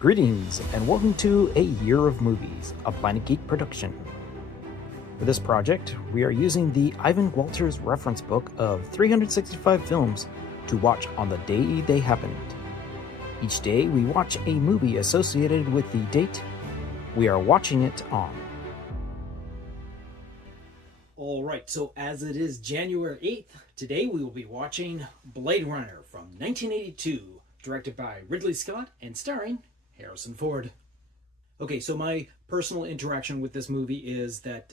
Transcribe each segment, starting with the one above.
Greetings, and welcome to A Year of Movies, a Planet Geek production. For this project, we are using the Ivan Walters reference book of 365 films to watch on the day they happened. Each day, we watch a movie associated with the date we are watching it on. Alright, so as it is January 8th, today we will be watching Blade Runner from 1982, directed by Ridley Scott and starring Harrison Ford. Okay, so my personal interaction with this movie is that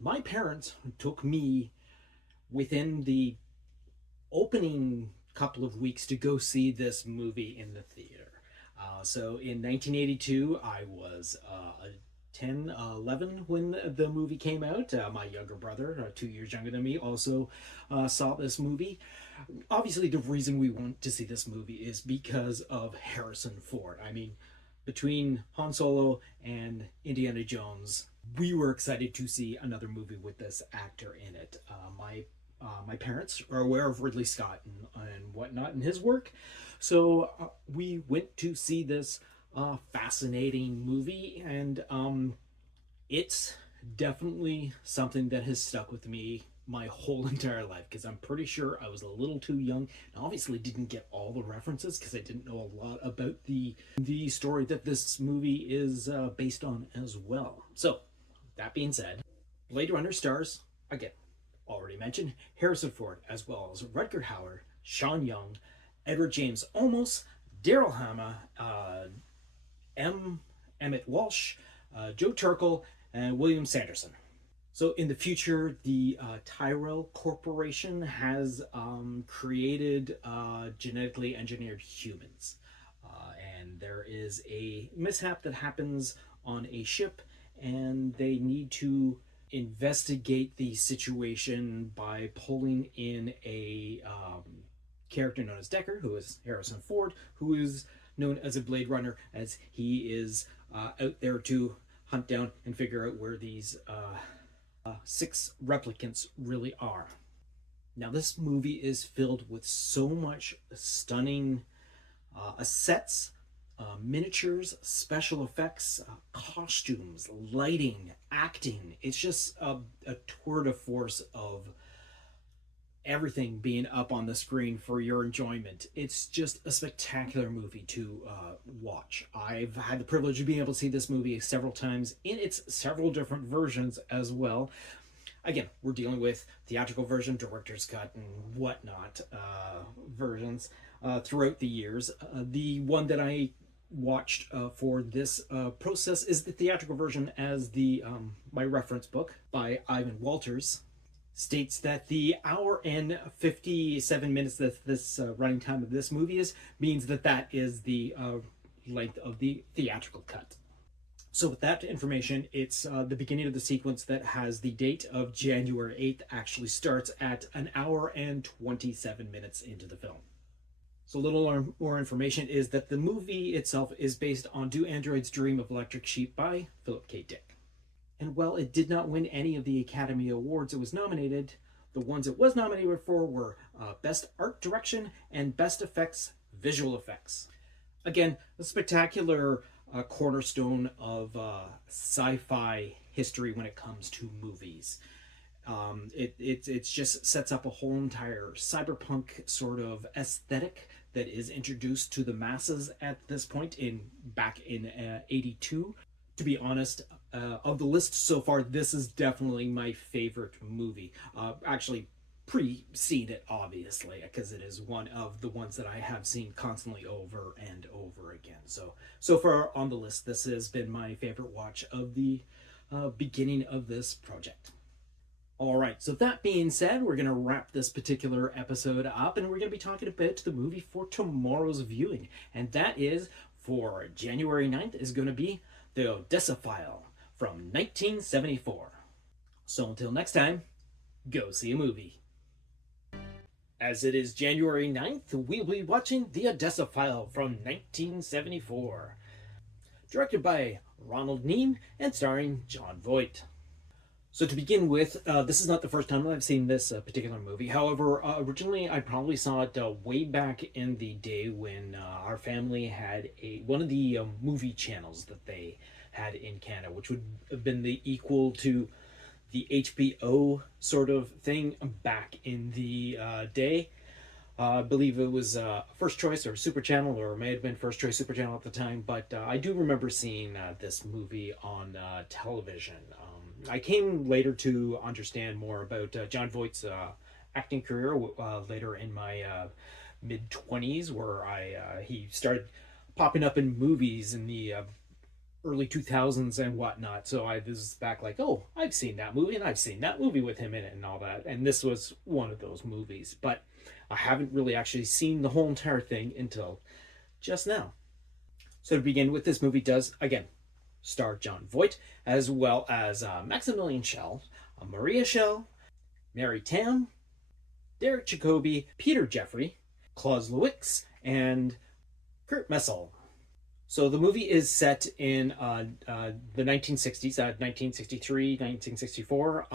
my parents took me within the opening couple of weeks to go see this movie in the theater. So in 1982, I was 10, 11 when the movie came out. My younger brother, 2 years younger than me, also saw this movie. Obviously, the reason we went to see this movie is because of Harrison Ford. I mean, between Han Solo and Indiana Jones, we were excited to see another movie with this actor in it. My parents are aware of Ridley Scott and whatnot in his work, so we went to see this fascinating movie, and it's definitely something that has stuck with me my whole entire life, because I'm pretty sure I was a little too young and obviously didn't get all the references because I didn't know a lot about the story that this movie is based on as well. So that being said, Blade Runner stars, again, already mentioned, Harrison Ford, as well as Rutger Hauer, Sean Young, Edward James Olmos, Daryl Hannah, Emmett Walsh, Joe Turkel, and William Sanderson. So in the future, the Tyrell Corporation has created genetically engineered humans. And there is a mishap that happens on a ship, and they need to investigate the situation by pulling in a character known as Decker, who is Harrison Ford, who is known as a Blade Runner, as he is out there to hunt down and figure out where these 6 replicants really are. Now, this movie is filled with so much stunning sets, miniatures, special effects, costumes, lighting, acting. It's just a tour de force of everything being up on the screen for your enjoyment. It's just a spectacular movie to watch. I've had the privilege of being able to see this movie several times in its several different versions as well. Again, we're dealing with theatrical version, director's cut, and whatnot versions throughout the years. The one that I watched for this process is the theatrical version, as the my reference book by Ivan Walters states that the hour and 57 minutes that this running time of this movie is means that is the length of the theatrical cut. So with that information, it's the beginning of the sequence that has the date of January 8th actually starts at an hour and 27 minutes into the film. So a little more information is that the movie itself is based on Do Androids Dream of Electric Sheep by Philip K. Dick. And while it did not win any of the Academy Awards it was nominated, the ones it was nominated for were Best Art Direction and Best Effects, Visual Effects. Again, a spectacular cornerstone of sci-fi history when it comes to movies. It just sets up a whole entire cyberpunk sort of aesthetic that is introduced to the masses at this point back in 82. To be honest, of the list so far, this is definitely my favorite movie. Actually, pre-seen it, obviously, because it is one of the ones that I have seen constantly over and over again. So far on the list, this has been my favorite watch of the beginning of this project. All right, so that being said, we're going to wrap this particular episode up, and we're going to be talking about the movie for tomorrow's viewing. And that is, for January 9th, is going to be The Odessa File from 1974. So until next time, go see a movie. As it is January 9th, we'll be watching The Odessa File from 1974. Directed by Ronald Neame and starring Jon Voight. So to begin with, this is not the first time I've seen this particular movie. However, originally I probably saw it way back in the day when our family had one of the movie channels that they had in Canada, which would have been the equal to the HBO sort of thing back in the day. I believe it was First Choice or Super Channel, or it may have been First Choice Super Channel at the time, but I do remember seeing this movie on television. I came later to understand more about John Voight's acting career later in my mid 20s, where he started popping up in movies in the early 2000s and whatnot. So I was back like, oh, I've seen that movie and I've seen that movie with him in it and all that. And this was one of those movies. But I haven't really actually seen the whole entire thing until just now. So to begin with, this movie does, again, star John Voight, as well as Maximilian Schell, Maria Schell, Mary Tam, Derek Jacobi, Peter Jeffrey, Klaus Lewicks, and Kurt Messel. So the movie is set in the 1960s, 1963, 1964,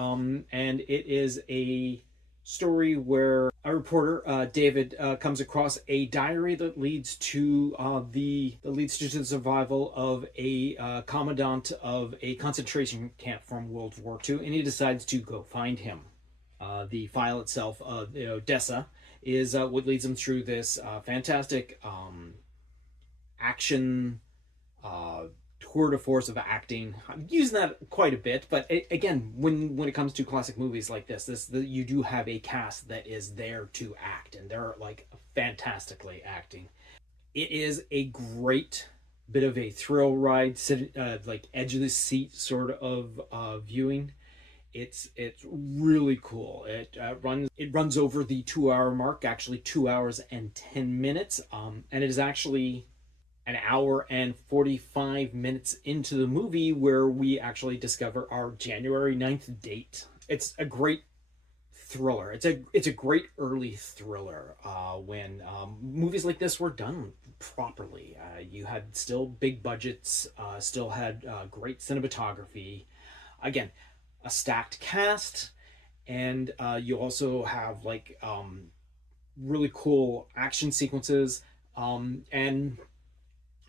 and it is a story where a reporter, David, comes across a diary that leads to the survival of a commandant of a concentration camp from World War II, and he decides to go find him. The file itself, Odessa, is what leads him through this fantastic action tour de force of acting. I'm using that quite a bit, but again, when it comes to classic movies like this, you do have a cast that is there to act, and they're like fantastically acting. It is a great bit of a thrill ride, like edge of the seat sort of viewing. It's really cool. It runs over the 2 hour mark, actually 2 hours and 10 minutes, and it is actually an hour and 45 minutes into the movie where we actually discover our January 9th date. It's a great thriller. It's a great early thriller when movies like this were done properly. You had still big budgets, still had great cinematography. Again, a stacked cast, and you also have like really cool action sequences and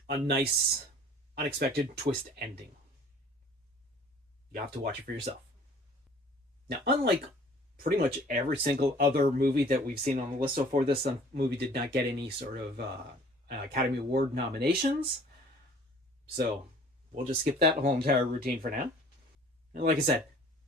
a nice, unexpected twist ending. You have to watch it for yourself. Now, unlike pretty much every single other movie that we've seen on the list so far, this movie did not get any sort of Academy Award nominations. So we'll just skip that whole entire routine for now. And like I said,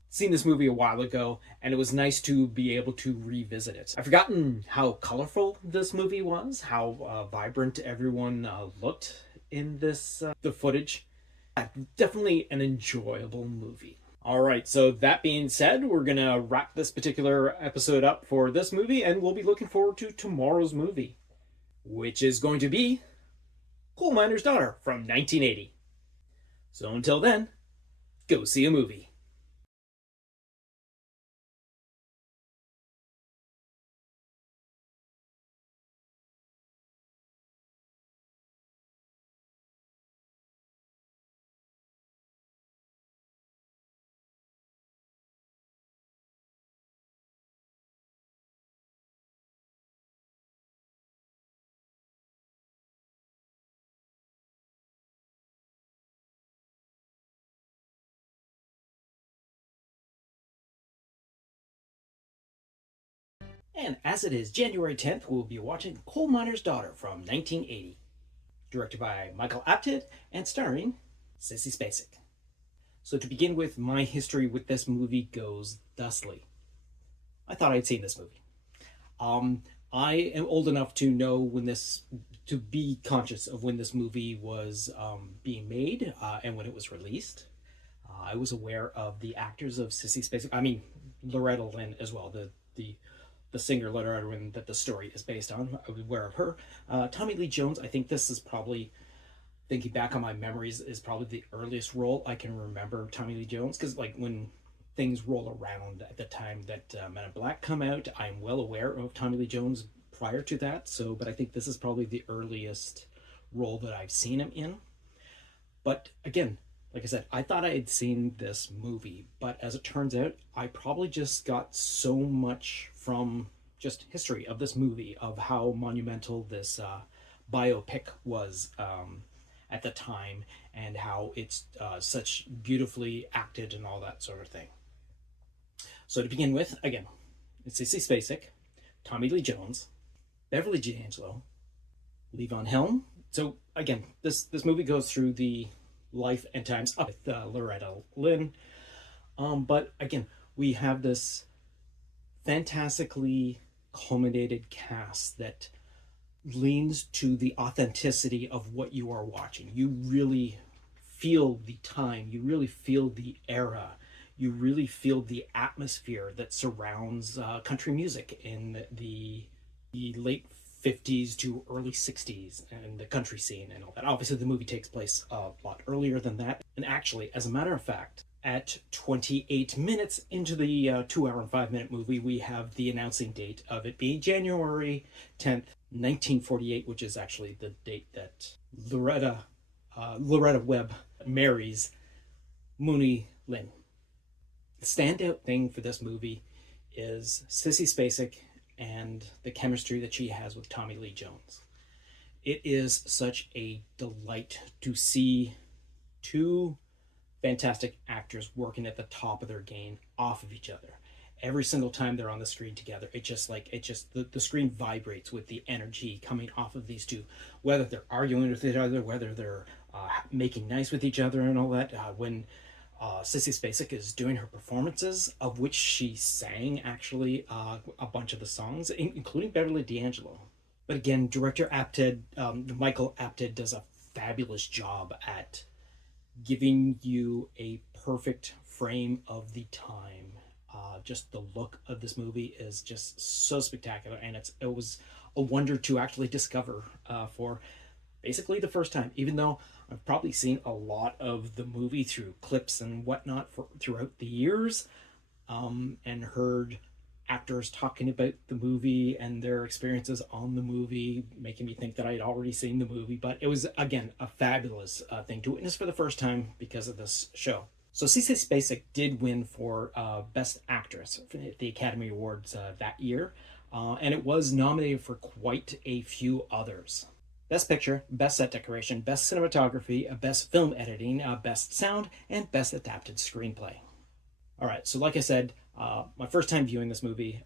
seen this movie a while ago, and it was nice to be able to revisit it. I've forgotten how colorful this movie was, how vibrant everyone looked in this the footage. Definitely an enjoyable movie. All right, so that being said, we're gonna wrap this particular episode up for this movie, and we'll be looking forward to tomorrow's movie, which is going to be Coal Miner's Daughter from 1980. So until then, go see a movie. And as it is January 10th, we'll be watching Coal Miner's Daughter from 1980, directed by Michael Apted and starring Sissy Spacek. So to begin with, my history with this movie goes thusly. I thought I'd seen this movie. I am old enough to know to be conscious of when this movie was being made and when it was released. I was aware of the actors of Sissy Spacek. I mean, Loretta Lynn as well, the singer Loretta Lynn that the story is based on. I was aware of her. Tommy Lee Jones, I think this is probably, thinking back on my memories, is probably the earliest role I can remember Tommy Lee Jones, because like when things roll around at the time that Men in Black come out, I'm well aware of Tommy Lee Jones prior to that. So, but I think this is probably the earliest role that I've seen him in. But again, Like I said, I thought I had seen this movie, but as it turns out, I probably just got so much from just history of this movie, of how monumental this biopic was at the time, and how it's such beautifully acted and all that sort of thing. So to begin with, again, it's Sissy Spacek, Tommy Lee Jones, Beverly D'Angelo, Levon Helm. So again, this movie goes through the life and times of Loretta Lynn. But again, we have this fantastically culminated cast that leans to the authenticity of what you are watching. You really feel the time, you really feel the era, you really feel the atmosphere that surrounds country music in the late 50s to early 60s and the country scene and all that. Obviously, the movie takes place a lot earlier than that. And actually, as a matter of fact, at 28 minutes into the 2 hour and 5 minute movie, we have the announcing date of it being January 10th, 1948, which is actually the date that Loretta Webb marries Mooney Lynn. The standout thing for this movie is Sissy Spacek and the chemistry that she has with Tommy Lee Jones. It is such a delight to see two fantastic actors working at the top of their game off of each other. Every single time they're on the screen together, the screen vibrates with the energy coming off of these two, whether they're arguing with each other, whether they're making nice with each other and all that. When Sissy Spacek is doing her performances, of which she sang actually a bunch of the songs, including Beverly D'Angelo. But again, director Michael Apted does a fabulous job at giving you a perfect frame of the time. Just the look of this movie is just so spectacular, and it was a wonder to actually discover for basically the first time, even though I've probably seen a lot of the movie through clips and whatnot throughout the years, and heard actors talking about the movie and their experiences on the movie, making me think that I had already seen the movie. But it was, again, a fabulous thing to witness for the first time because of this show. So Sissy Spacek did win for Best Actress at the Academy Awards that year, and it was nominated for quite a few others. Best Picture, Best Set Decoration, Best Cinematography, Best Film Editing, Best Sound, and Best Adapted Screenplay. All right, so like I said, my first time viewing this movie,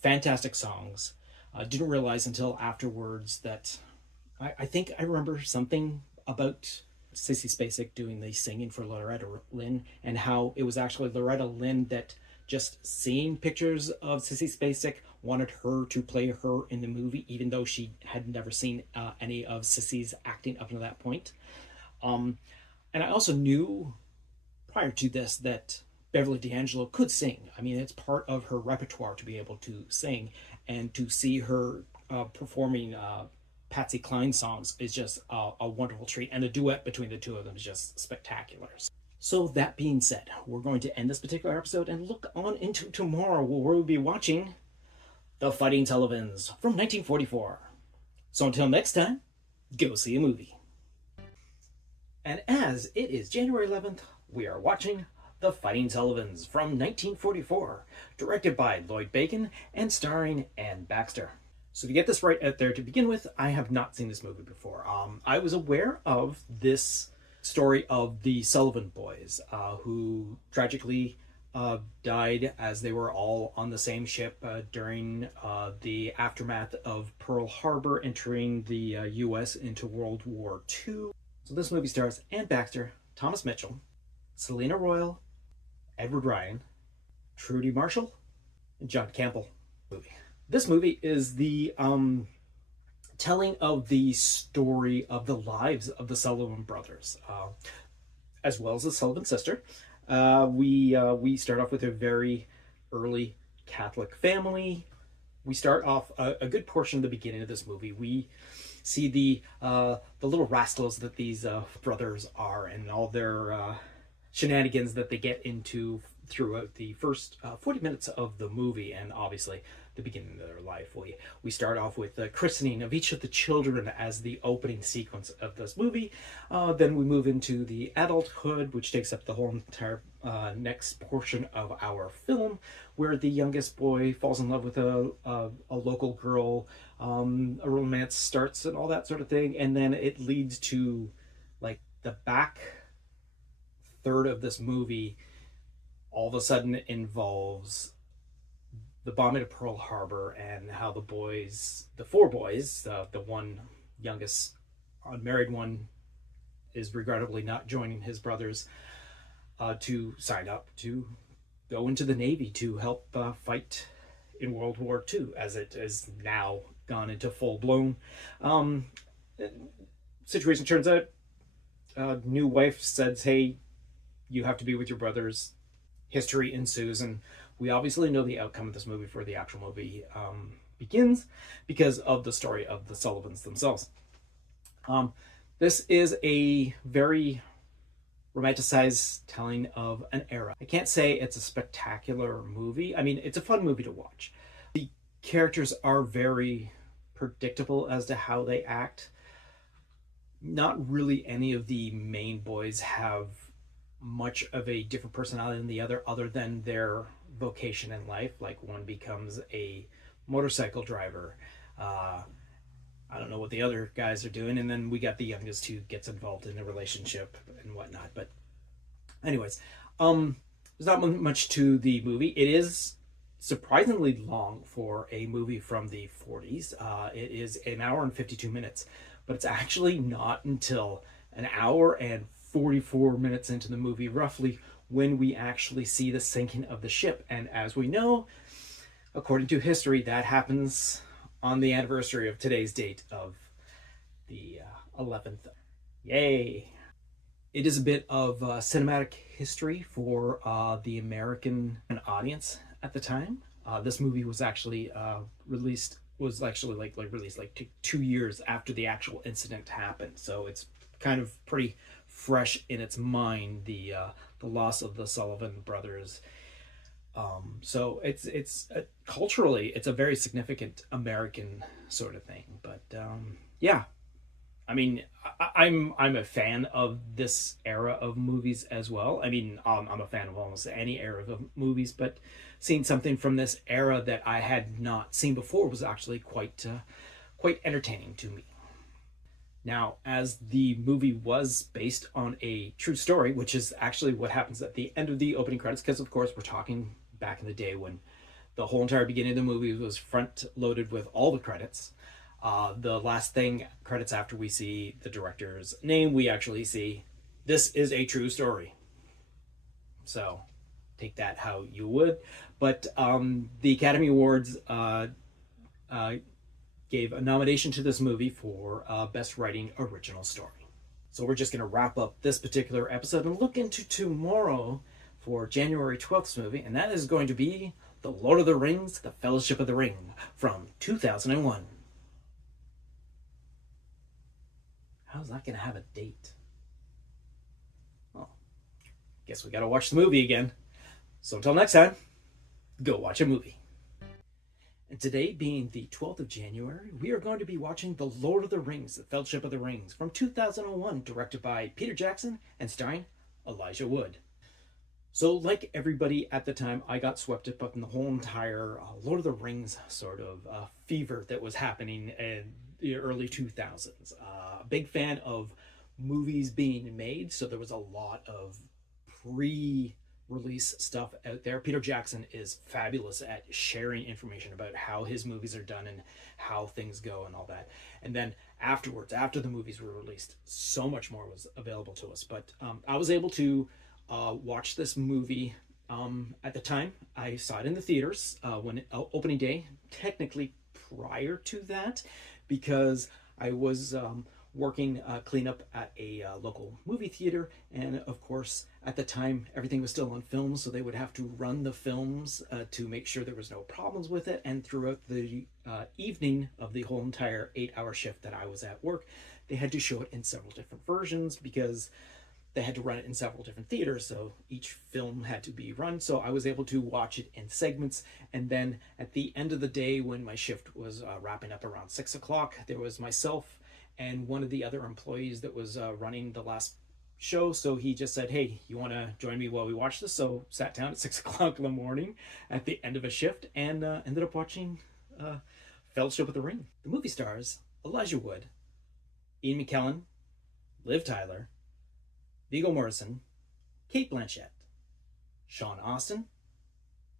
fantastic songs. I didn't realize until afterwards that I think I remember something about Sissy Spacek doing the singing for Loretta Lynn, and how it was actually Loretta Lynn that, just seeing pictures of Sissy Spacek, wanted her to play her in the movie, even though she had never seen any of Sissy's acting up to that point. And I also knew prior to this that Beverly D'Angelo could sing. I mean, it's part of her repertoire to be able to sing, and to see her performing Patsy Cline songs is just a wonderful treat, and the duet between the two of them is just spectacular. So that being said, we're going to end this particular episode and look on into tomorrow, where we'll be watching The Fighting Sullivans from 1944. So until next time, go see a movie. And as it is January 11th, we are watching The Fighting Sullivans from 1944, directed by Lloyd Bacon and starring Anne Baxter. So to get this right out there, to begin with, I have not seen this movie before. I was aware of this story of the Sullivan boys, who tragically died as they were all on the same ship during the aftermath of Pearl Harbor, entering the U.S. into World War II. So this movie stars Anne Baxter, Thomas Mitchell, Selena Royal, Edward Ryan, Trudy Marshall, and John Campbell. This movie is the telling of the story of the lives of the Sullivan brothers, as well as the Sullivan sister. We start off with a very early Catholic family. We start off a good portion of the beginning of this movie. We see the little rascals that these brothers are, and all their shenanigans that they get into throughout the first 40 minutes of the movie. And obviously the beginning of their life. We start off with the christening of each of the children as the opening sequence of this movie. Then we move into the adulthood, which takes up the whole entire next portion of our film, where the youngest boy falls in love with a local girl. A romance starts and all that sort of thing, and then it leads to like the back third of this movie all of a sudden involves the bombing of Pearl Harbor and how the four boys, the one youngest unmarried one is regrettably not joining his brothers to sign up to go into the Navy to help fight in World War II, as it is now gone into full-blown. Situation turns out, new wife says, hey, you have to be with your brothers. History ensues, and we obviously know the outcome of this movie before the actual movie begins because of the story of the Sullivans themselves. This is a very romanticized telling of an era. I can't say it's a spectacular movie. I mean, it's a fun movie to watch. The characters are very predictable as to how they act. Not really any of the main boys have much of a different personality than the other than their vocation in life. Like one becomes a motorcycle driver. I don't know what the other guys are doing. And then we got the youngest who gets involved in the relationship and whatnot. But anyways, there's not much to the movie. It is surprisingly long for a movie from the 40s. It is an hour and 52 minutes, but it's actually not until an hour and 44 minutes into the movie, roughly, when we actually see the sinking of the ship. And as we know, according to history, that happens on the anniversary of today's date of the 11th. Yay! It is a bit of cinematic history for the American audience at the time. This movie was actually released like 2 years after the actual incident happened. So it's kind of pretty fresh in its mind, the loss of the Sullivan brothers. So it's culturally, it's a very significant American sort of thing. But yeah, I mean, I'm a fan of this era of movies as well. I mean, I'm a fan of almost any era of movies, but seeing something from this era that I had not seen before was actually quite entertaining to me. Now, as the movie was based on a true story, which is actually what happens at the end of the opening credits, because of course we're talking back in the day when the whole entire beginning of the movie was front loaded with all the credits. The last thing, credits after we see the director's name, we actually see, this is a true story. So take that how you would. But the Academy Awards gave a nomination to this movie for Best Writing Original Story. So we're just going to wrap up this particular episode and look into tomorrow for January 12th's movie, and that is going to be The Lord of the Rings, The Fellowship of the Ring from 2001. How's that going to have a date? Well, guess we got to watch the movie again. So until next time, go watch a movie. And today, being the 12th of January, we are going to be watching The Lord of the Rings, The Fellowship of the Rings from 2001, directed by Peter Jackson and starring Elijah Wood. So like everybody at the time, I got swept up in the whole entire Lord of the Rings sort of fever that was happening in the early 2000s. Big fan of movies being made, so there was a lot of pre-release stuff out there. Peter Jackson is fabulous at sharing information about how his movies are done and how things go and all that. And then afterwards, after the movies were released, so much more was available to us. But I was able to watch this movie at the time. I saw it in the theaters when opening day, technically prior to that, because I was working cleanup at a local movie theater, and of course at the time everything was still on film, so they would have to run the films to make sure there was no problems with it. And throughout the evening of the whole entire 8-hour shift that I was at work, they had to show it in several different versions because they had to run it in several different theaters, so each film had to be run. So I was able to watch it in segments. And then at the end of the day, when my shift was wrapping up around 6 o'clock, there was myself and one of the other employees that was running the last show. So he just said, "Hey, you want to join me while we watch this?" So sat down at 6 o'clock in the morning at the end of a shift and ended up watching Fellowship of the Ring. The movie stars Elijah Wood, Ian McKellen, Liv Tyler, Viggo Mortensen, Kate Blanchett, Sean Astin,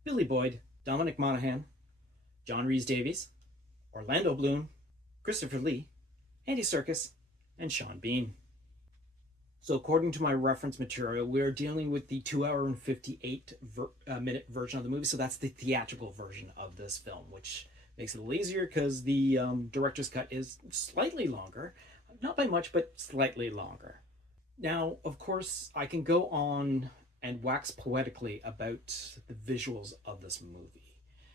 Billy Boyd, Dominic Monaghan, John Rhys-Davies, Orlando Bloom, Christopher Lee, Andy Serkis, and Sean Bean. So according to my reference material, we're dealing with the 2 hour and 58-minute version of the movie. So that's the theatrical version of this film, which makes it a little easier because the director's cut is slightly longer. Not by much, but slightly longer. Now, of course, I can go on and wax poetically about the visuals of this movie,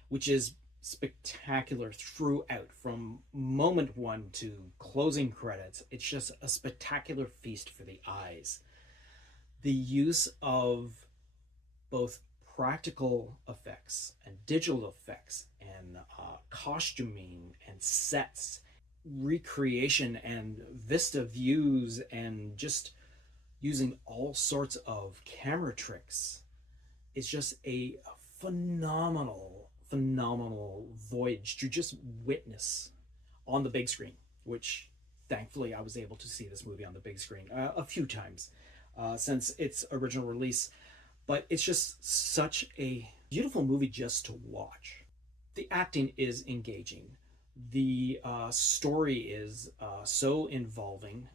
which is spectacular throughout, from moment one to closing credits. It's just a spectacular feast for the eyes. The use of both practical effects and digital effects and costuming and sets, recreation and vista views, and just using all sorts of camera tricks. It's just a phenomenal voyage to just witness on the big screen, which thankfully I was able to see this movie on the big screen a few times since its original release. But it's just such a beautiful movie just to watch. The acting is engaging. The story is so involving.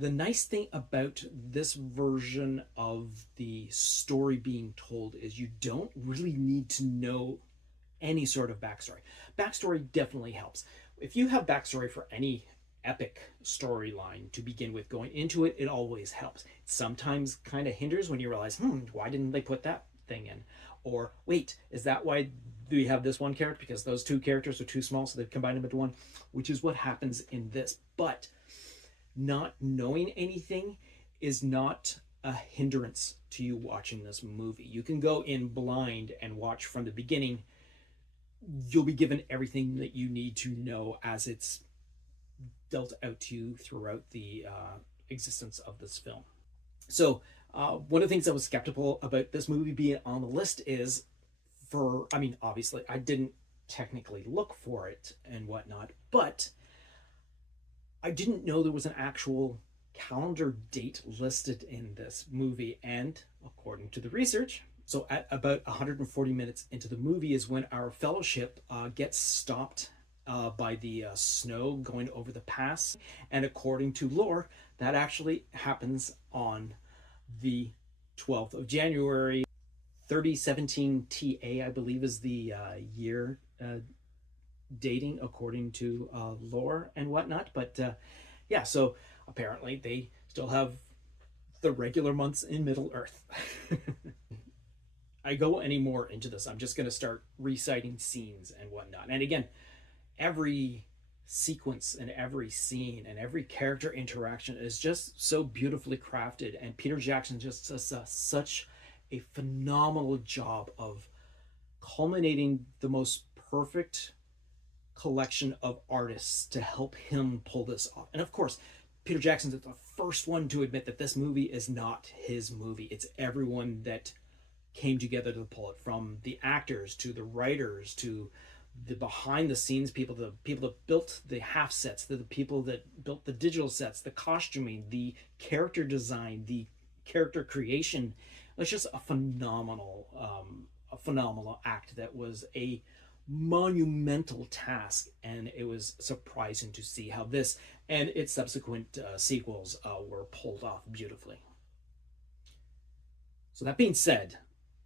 The nice thing about this version of the story being told is you don't really need to know any sort of backstory. Backstory definitely helps. If you have backstory for any epic storyline to begin with, going into it, it always helps. It sometimes kind of hinders when you realize, why didn't they put that thing in? Or, wait, is that why we have this one character? Because those two characters are too small, so they've combined them into one, which is what happens in this. But not knowing anything is not a hindrance to you watching this movie. You can go in blind and watch from the beginning. You'll be given everything that you need to know as it's dealt out to you throughout the existence of this film. So one of the things I was skeptical about this movie being on the list is obviously I didn't technically look for it and whatnot, but I didn't know there was an actual calendar date listed in this movie. And according to the research, so at about 140 minutes into the movie is when our fellowship gets stopped by the snow going over the pass. And according to lore, that actually happens on the 12th of January. 3017 TA, I believe, is the year dating according to lore and whatnot. But yeah, so apparently they still have the regular months in Middle Earth. I go any more into this, I'm just going to start reciting scenes and whatnot. And again, every sequence and every scene and every character interaction is just so beautifully crafted, and Peter Jackson just does such a phenomenal job of culminating the most perfect collection of artists to help him pull this off. And of course, Peter Jackson's the first one to admit that this movie is not his movie. It's everyone that came together to pull it, from the actors to the writers to the behind the scenes people, the people that built the half sets, the people that built the digital sets, the costuming, the character design, the character creation. It's just a phenomenal act that was a monumental task, and it was surprising to see how this and its subsequent sequels were pulled off beautifully. So that being said,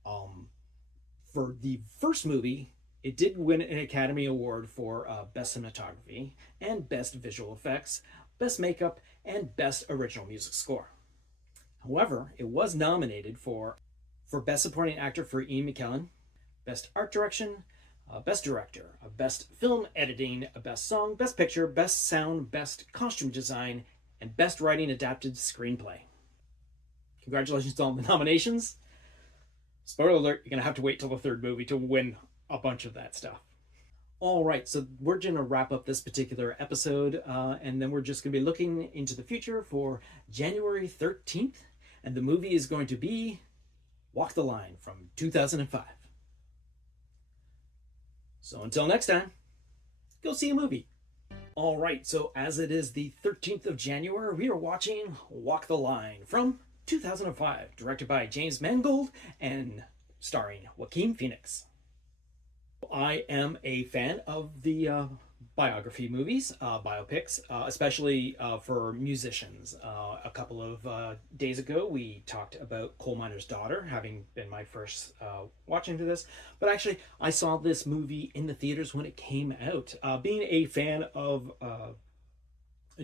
for the first movie, it did win an Academy Award for Best Cinematography and Best Visual Effects, Best Makeup, and Best Original Music Score. However, it was nominated for Best Supporting Actor for Ian McKellen, Best Art Direction, Best Director, Best Film Editing, Best Song, Best Picture, Best Sound, Best Costume Design, and Best Writing Adapted Screenplay. Congratulations on the nominations. Spoiler alert, you're going to have to wait till the third movie to win a bunch of that stuff. All right, so we're going to wrap up this particular episode, and then we're just going to be looking into the future for January 13th, and the movie is going to be Walk the Line from 2005. So until next time, go see a movie. All right, so as it is the 13th of January, we are watching Walk the Line from 2005, directed by James Mangold and starring Joaquin Phoenix. I am a fan of the biography movies, biopics, especially for musicians. A couple of days ago, we talked about Coal Miner's Daughter, having been my first watching to this. But actually, I saw this movie in the theaters when it came out. Being a fan of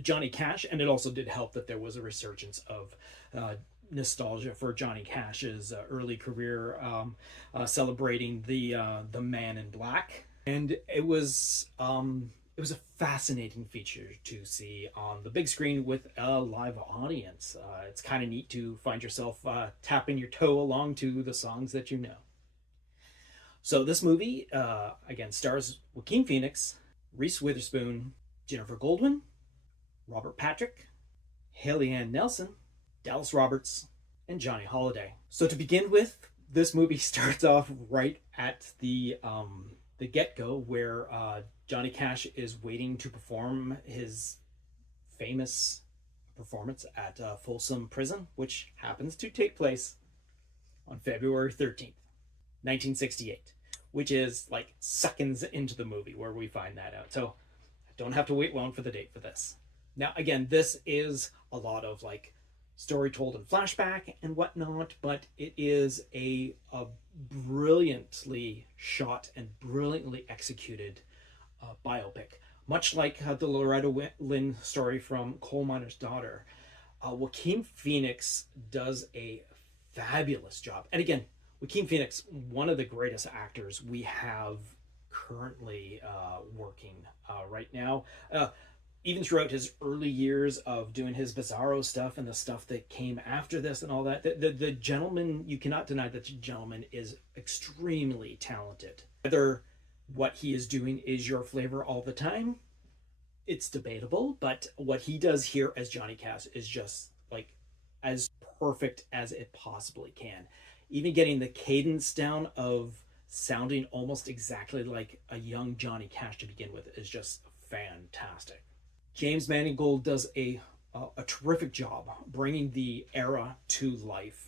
Johnny Cash, and it also did help that there was a resurgence of nostalgia for Johnny Cash's early career, celebrating the Man in Black, and it was a fascinating feature to see on the big screen with a live audience. It's kind of neat to find yourself tapping your toe along to the songs that you know. So this movie again stars Joaquin Phoenix, Reese Witherspoon, Jennifer Goldwyn, Robert Patrick, Haley Ann Nelson, Dallas Roberts, and Johnny Holiday. So to begin with, this movie starts off right at the get-go, where Johnny Cash is waiting to perform his famous performance at Folsom Prison, which happens to take place on February 13th, 1968, which is like seconds into the movie where we find that out. So I don't have to wait long for the date for this. Now, again, this is a lot of like story told in flashback and whatnot, but it is a brilliantly shot and brilliantly executed biopic. Much like the Loretta Lynn story from Coal Miner's Daughter, Joaquin Phoenix does a fabulous job. And again, Joaquin Phoenix, one of the greatest actors we have currently working right now. Even throughout his early years of doing his Bizarro stuff and the stuff that came after this and all that, the gentleman, you cannot deny that the gentleman is extremely talented. Whether what he is doing is your flavor all the time, it's debatable, but what he does here as Johnny Cash is just like as perfect as it possibly can. Even getting the cadence down of sounding almost exactly like a young Johnny Cash to begin with is just fantastic. James Mangold does a terrific job bringing the era to life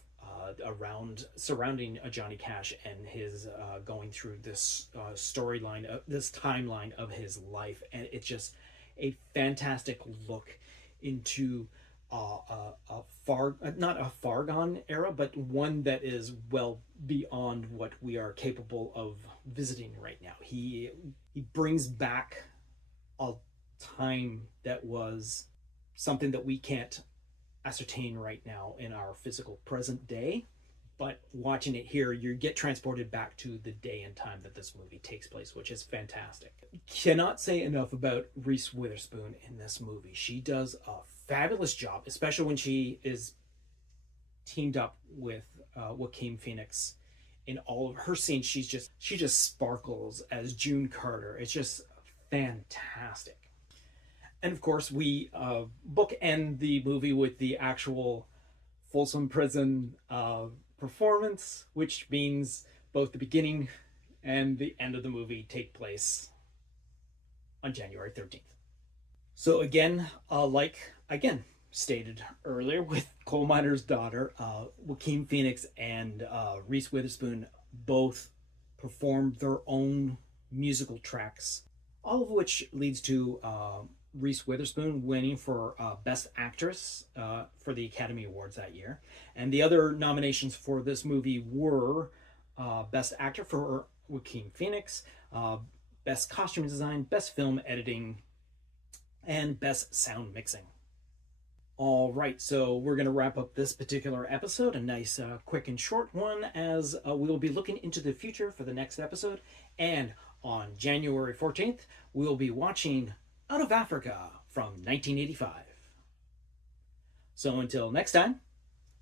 surrounding Johnny Cash and his going through this storyline, this timeline of his life, and it's just a fantastic look into not a far gone era, but one that is well beyond what we are capable of visiting right now. He brings back a time that was something that we can't ascertain right now in our physical present day, but watching it here, you get transported back to the day and time that this movie takes place, which is fantastic. Cannot say enough about Reese Witherspoon in this movie. She does a fabulous job, especially when she is teamed up with Joaquin Phoenix in all of her scenes. She just sparkles as June Carter. It's just fantastic. And of course, we bookend the movie with the actual Folsom Prison performance, which means both the beginning and the end of the movie take place on January 13th. So again, stated earlier with Coal Miner's Daughter, Joaquin Phoenix and Reese Witherspoon both performed their own musical tracks, all of which leads to Reese Witherspoon winning for Best Actress for the Academy Awards that year. And the other nominations for this movie were Best Actor for Joaquin Phoenix, Best Costume Design, Best Film Editing, and Best Sound Mixing. All right, so we're going to wrap up this particular episode, a nice quick and short one, as we will be looking into the future for the next episode. And on January 14th, we'll be watching Out of Africa from 1985. So until next time,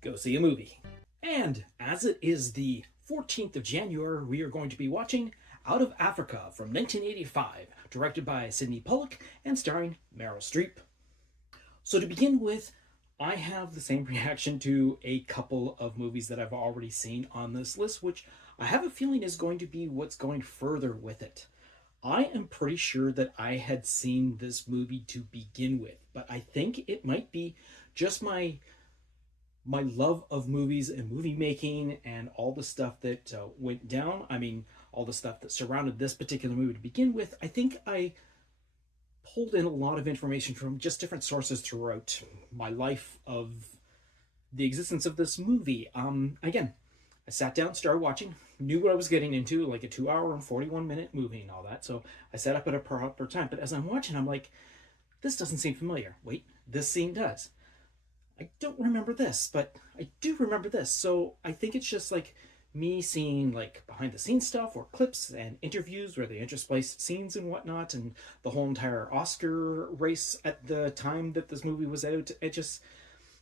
go see a movie. And as it is the 14th of January, we are going to be watching Out of Africa from 1985, directed by Sidney Pollack and starring Meryl Streep. So to begin with, I have the same reaction to a couple of movies that I've already seen on this list, which I have a feeling is going to be what's going further with it. I am pretty sure that I had seen this movie to begin with, but I think it might be just my love of movies and movie making and all the stuff that went down. I mean, all the stuff that surrounded this particular movie to begin with. I think I pulled in a lot of information from just different sources throughout my life of the existence of this movie. Again, I sat down, started watching, knew what I was getting into, like a 2-hour and 41-minute movie and all that. So I set up at a proper time. But as I'm watching, I'm like, this doesn't seem familiar. Wait, this scene does. I don't remember this, but I do remember this. So I think it's just like me seeing like behind the scenes stuff or clips and interviews where they intersplice scenes and whatnot, and the whole entire Oscar race at the time that this movie was out. It just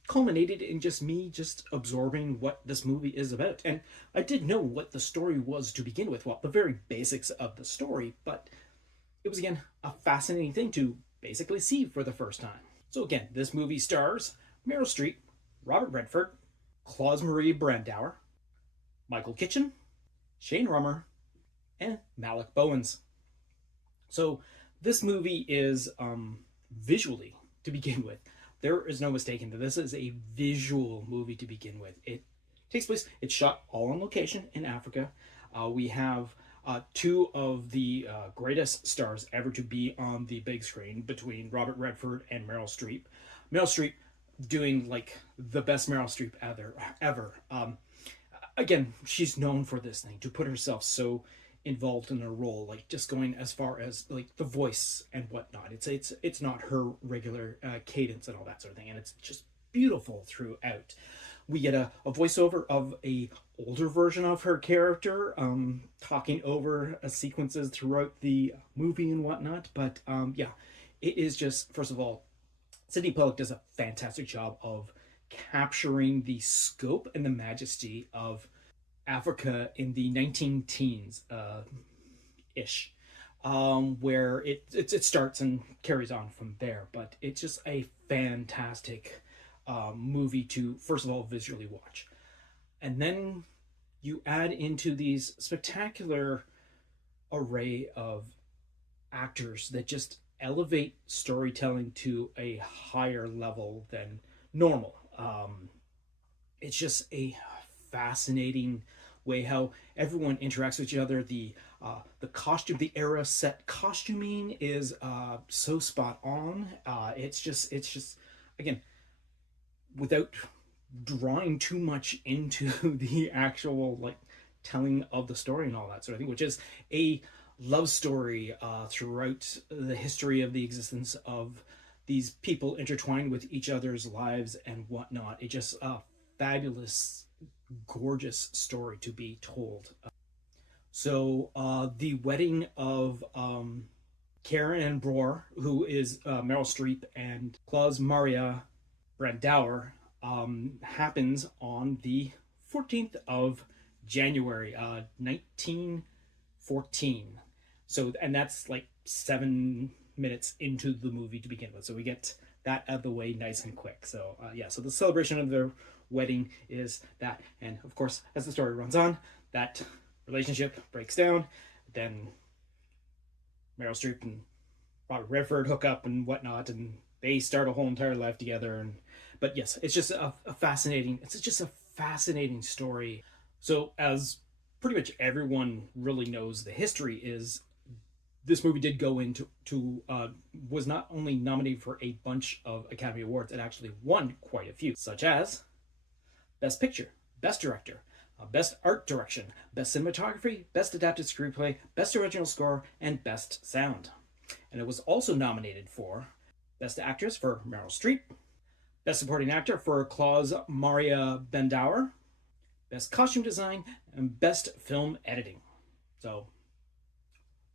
culminated in just me just absorbing what this movie is about. And I did know what the story was to begin with, well, the very basics of the story, but it was again a fascinating thing to basically see for the first time. So again, this movie stars Meryl Streep, Robert Redford, Claus Marie Brandauer, Michael Kitchen, Shane Rummer, and Malik Bowens. So this movie is visually, to begin with, there is no mistaking that this is a visual movie to begin with. It takes place, it's shot all on location in Africa. We have two of the greatest stars ever to be on the big screen between Robert Redford and Meryl Streep. Meryl Streep doing like the best Meryl Streep ever. Again, she's known for this thing, to put herself so involved in a role, like just going as far as like the voice and whatnot. It's not her regular cadence and all that sort of thing, and it's just beautiful throughout. We get a voiceover of a older version of her character, talking over sequences throughout the movie and whatnot. But yeah, it is just, first of all, Sidney Pollack does a fantastic job of capturing the scope and the majesty of Africa in the 19-teens ish, where it starts and carries on from there. But it's just a fantastic movie to, first of all, visually watch. And then you add into these spectacular array of actors that just elevate storytelling to a higher level than normal. It's just a fascinating way how everyone interacts with each other. The costume, the era set costuming is so spot on. It's just again, without drawing too much into the actual like telling of the story and all that sort of thing, which is a love story throughout the history of the existence of these people intertwined with each other's lives and whatnot. It's just a fabulous, gorgeous story to be told. So the wedding of Karen Broer, who is Meryl Streep, and Claus Maria Brandauer, happens on the 14th of January, 1914. So, and that's like 7 minutes into the movie to begin with. So we get that out of the way nice and quick. So yeah, so the celebration of their wedding is that. And of course, as the story runs on, that relationship breaks down. Then Meryl Streep and Robert Redford hook up and whatnot, and they start a whole entire life together. And but yes, it's just a fascinating, it's just a fascinating story. So as pretty much everyone really knows, the history is this movie did go into was not only nominated for a bunch of Academy Awards, it actually won quite a few, such as Best Picture, Best Director, Best Art Direction, Best Cinematography, Best Adapted Screenplay, Best Original Score, and Best Sound. And it was also nominated for Best Actress for Meryl Streep, Best Supporting Actor for Claus Maria Brandauer, Best Costume Design, and Best Film Editing. So,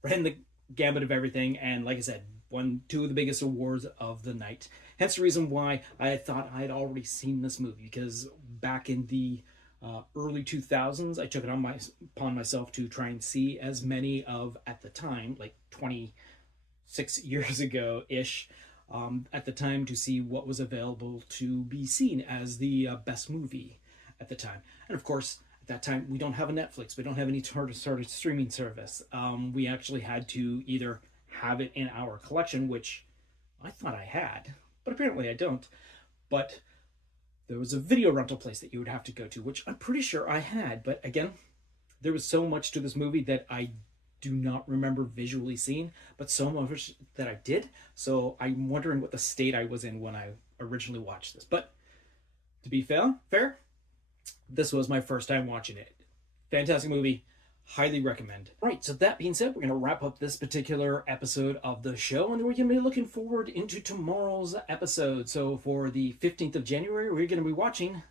ran the gambit of everything, and like I said, won 2 of the biggest awards of the night. Hence the reason why I thought I had already seen this movie, because back in the early 2000s. I took it upon myself to try and see as many of, at the time, like 26 years ago-ish, at the time, to see what was available to be seen as the best movie at the time. And of course, at that time, we don't have a Netflix. We don't have any sort of streaming service. We actually had to either have it in our collection, which I thought I had, but apparently I don't. But there was a video rental place that you would have to go to, which I'm pretty sure I had. But again, there was so much to this movie that I do not remember visually seeing, but so much that I did. So I'm wondering what the state I was in when I originally watched this. But to be fair, this was my first time watching it. Fantastic movie. Highly recommend. Right, so that being said, we're going to wrap up this particular episode of the show, and we're going to be looking forward into tomorrow's episode. So for the 15th of January, we're going to be watching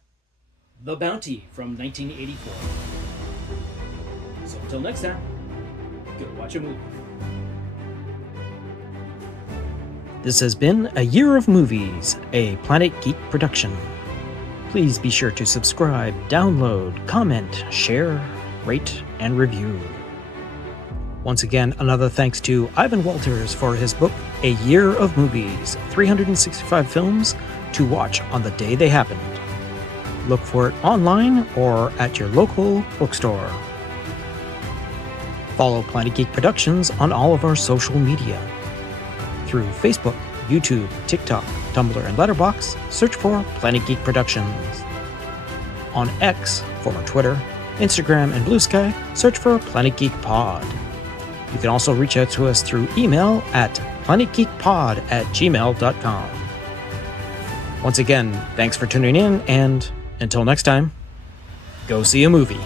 The Bounty from 1984. So until next time, go watch a movie. This has been A Year of Movies, a Planet Geek production. Please be sure to subscribe, download, comment, share, rate, and review. Once again, another thanks to Ivan Walters for his book, A Year of Movies, 365 films to watch on the day they happened. Look for it online or at your local bookstore. Follow Planet Geek Productions on all of our social media. Through Facebook, YouTube, TikTok, Tumblr, and Letterboxd, search for Planet Geek Productions. On X, former Twitter, Instagram, and Blue Sky, search for Planet Geek Pod. You can also reach out to us through email at planetgeekpod@gmail.com. Once again, thanks for tuning in, and until next time, go see a movie.